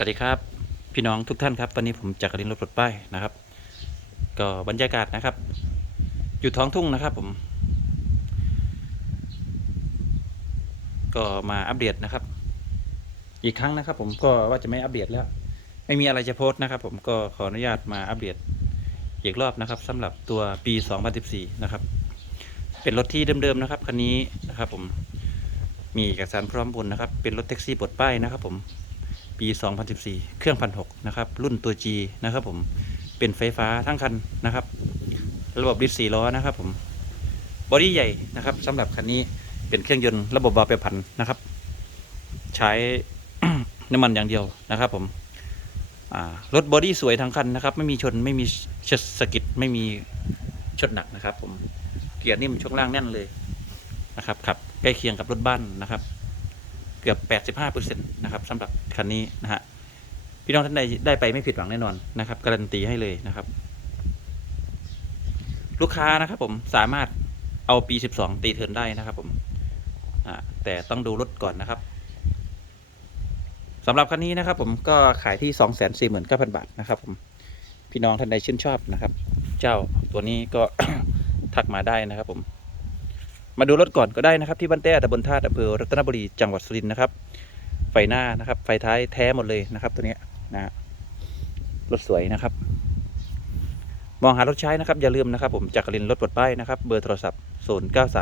สวัสดีครับ พี่น้องทุกท่านครับวันนี้ผมจากกรินรถปลดป้ายนะครับ ก็บรรยากาศนะครับ อยู่ท้องทุ่งนะครับผม ก็มาอัปเดตนะครับ อีกครั้งนะครับ ผมก็ว่าจะไม่อัปเดตแล้ว ไม่มีอะไรจะโพสต์นะครับ ผมก็ขออนุญาตมาอัปเดตอีกรอบนะครับสำหรับตัวปี 2014 นะครับ เป็นรถที่เดิมๆนะครับคันนี้นะครับ ผมมีเอกสารพร้อมบุญนะครับ เป็นรถแท็กซี่ปลดป้ายนะครับ ผม ปี 2014 เครื่องพันหกนะครับ รุ่นตัว G นะครับผม เป็นไฟฟ้าทั้งคันนะครับ ระบบดิสสี่ล้อนะครับผม บอดี้ใหญ่นะครับสำหรับคันนี้เป็นเครื่องยนต์ระบบบาแปรผันนะครับ ใช้น้ำมันอย่างเดียวนะครับผมรถบอดี้สวยทั้งคันนะครับ ไม่มีชนไม่มีชดสะกิดไม่มีชนหนักนะครับ ผมเกียร์นิ่มช่วงล่างแน่นเลยนะครับขับใกล้เคียงกับรถบ้านนะครับ เกือบ 85%นะครับสำหรับคันนี้นะฮะพี่น้องท่านใดได้ไปไม่ผิดหวังแน่นอนนะครับ การันตีให้เลยนะครับ ลูกค้านะครับผมสามารถเอาปี 12 ตีเทินได้นะครับผมอ่าแต่ต้องดูรถก่อนนะครับสำหรับคันนี้นะครับผมก็ขายที่ 249,000 บาทนะครับผมพี่น้องท่านใดชื่นชอบนะครับ เจ้าตัวนี้ก็ ทักมาได้นะครับผม มาดูรถก่อนก็ได้นะครับ ที่บ้านแต้ตำบลท่าตอำเภอรัตนบุรีจังหวัดสุรินทร์นะครับ ไฟหน้านะครับ ไฟท้ายแท้หมดเลยนะครับ ตัวนี้นะรถสวยนะครับ มองหารถใช้นะครับ อย่าลืมนะครับ ผมจากรินรถปลดป้ายนะครับ เบอร์โทรศัพท์ 0 9 3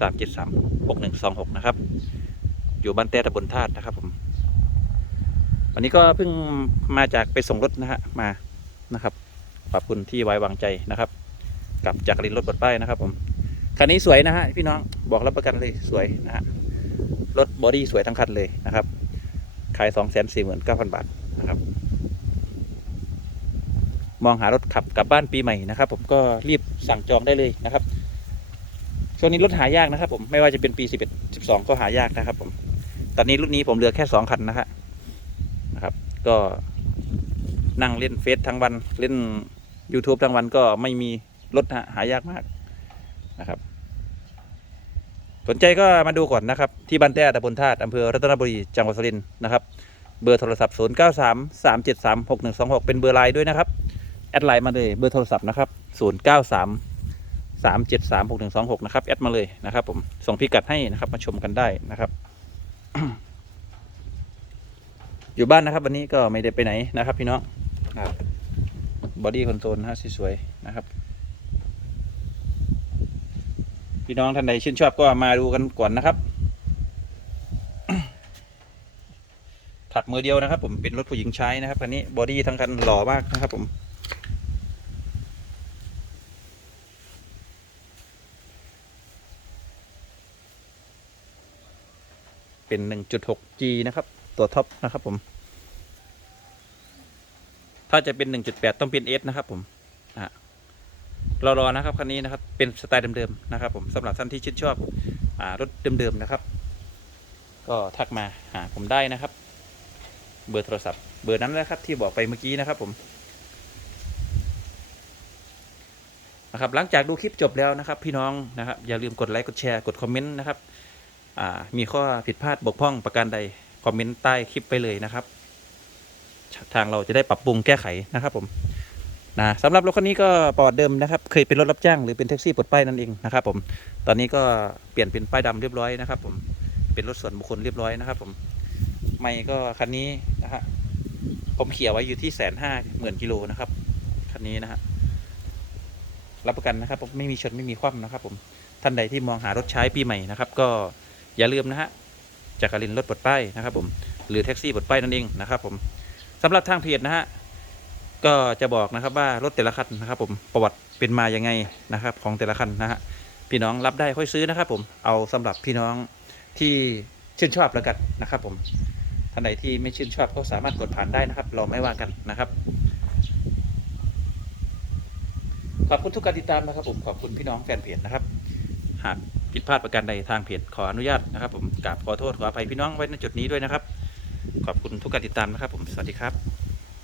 3 7 3 6 1 2 6 นะครับ อยู่บ้านแต้ตำบลธานะครับ ผม วันนี้ก็เพิ่งมาจากไปส่งรถนะฮะมานะครับขอบคุณที่ไว้วางใจนะครับ กับจากกรินรถปลดป้ายนะครับ ผม คันนี้สวยนะฮะพี่น้องบอกรับประกันเลยสวยนะฮะรถบอดี้สวยทั้งคันเลยนะครับ ขายสองแสนสี่หมื่นเก้าพันบาทนะครับ มองหารถขับกลับบ้านปีใหม่นะครับ ผมก็รีบสั่งจองได้เลยนะครับช่วงนี้รถหายากนะครับ ผมไม่ว่าจะเป็นปีสิบเอ็ดสิบสองก็หายากนะครับ ผม ตอนนี้รุ่นนี้ผมเหลือแค่สองคันนะฮะนะครับ ก็นั่งเล่นเฟซทั้งวันเล่น YouTube ทั้งวันก็ไม่มีรถฮะหายากมาก นะครับ สนใจก็มาดูก่อนนะครับ ที่บ้านแต้ตำบลธาตุอำเภอรัตนบุรีจังหวัดสุรินทร์นะครับ เบอร์โทรศัพท์ 0 9 3 3 7 3 6 1 2 6 เป็นเบอร์ไลน์ด้วยนะครับแอดไลน์มาเลยเบอร์โทรศัพท์นะครับ 0 9 3 3 7 3 6 1 2 6 นะครับแอดมาเลยนะครับ ผมส่งพิกัดให้นะครับมาชมกันได้นะครับ อยู่บ้านนะครับ วันนี้ก็ไม่ได้ไปไหนนะครับ พี่น้องบอดี้คอนโซลฮะสวยๆนะครับ พี่น้องท่านใดชื่นชอบก็มาดูกันก่อนนะครับ ถักมือเดียวนะครับ ผมเป็นรถผู้หญิงใช้นะครับคันนี้บอดี้ทั้งคันหล่อมากนะครับ ผมเป็น 1.6G นะครับ ตัวท็อปนะครับผม ถ้าจะเป็น 1.8 ต้องเป็น S นะครับผมอะ รอรอนะครับคันนี้นะครับเป็นสไตล์เดิมๆนะครับ ผมสำหรับท่านที่ชื่นชอบอรถเดิมๆนะครับ ก็ทักมาหาผมได้นะครับ เบอร์โทรศัพท์ เบอร์นั้นแหละครับ ที่บอกไปเมื่อกี้นะครับ ผมนะครับหลังจากดูคลิปจบแล้วนะครับ พี่น้องนะครับอย่าลืมกดไลค์กดแชร์กดคอมเมนต์นะครับมีข้อผิดพลาดบกพร่องประการใดคอมเมนต์ใต้คลิปไปเลยนะครับ ทางเราจะได้ปรับปรุงแก้ไขนะครับผม นะสำหรับรถคันนี้ก็ปอดเดิมนะครับ เคยเป็นรถรับจ้างหรือเป็นแท็กซี่ปลดป้ายนั่นเองนะครับผม ตอนนี้ก็เปลี่ยนเป็นป้ายดำเรียบร้อยนะครับ ผม เป็นรถส่วนบุคคลเรียบร้อยนะครับ ผม ไม่ก็คันนี้นะฮะ ผมเขี่ยไว้อยู่ที่แสนห้าหมื่นกิโลนะครับ คันนี้นะฮะ รับประกันนะครับผมไม่มีชนไม่มีคว่ำนะครับ ผม ท่านใดที่มองหารถใช้ปีใหม่นะครับ ก็อย่าลืมนะฮะจากการินรถปลดป้ายนะครับ ผม หรือแท็กซี่ปลดป้ายนั่นเองนะครับ ผมสำหรับทางเพจนะฮะ ก็จะบอกนะครับว่ารถแต่ละคันนะครับ ผมประวัติเป็นมายังไงนะครับ ของแต่ละคันนะฮะพี่น้องรับได้ค่อยซื้อนะครับผมเอาสำหรับพี่น้องที่ชื่นชอบแล้วกันนะครับ ผมท่านใดที่ไม่ชื่นชอบก็สามารถกดผ่านได้นะครับ เราไม่ว่ากันนะครับขอบคุณทุกการติดตามนะครับ ผมขอบคุณพี่น้องแฟนเพจนะครับ หากผิดพลาดประการใดทางเพจขออนุญาตนะครับ ผมกราบขอโทษขออภัยพี่น้องไว้ในจุดนี้ด้วยนะครับ ขอบคุณทุกการติดตามนะครับ ผมสวัสดีครับ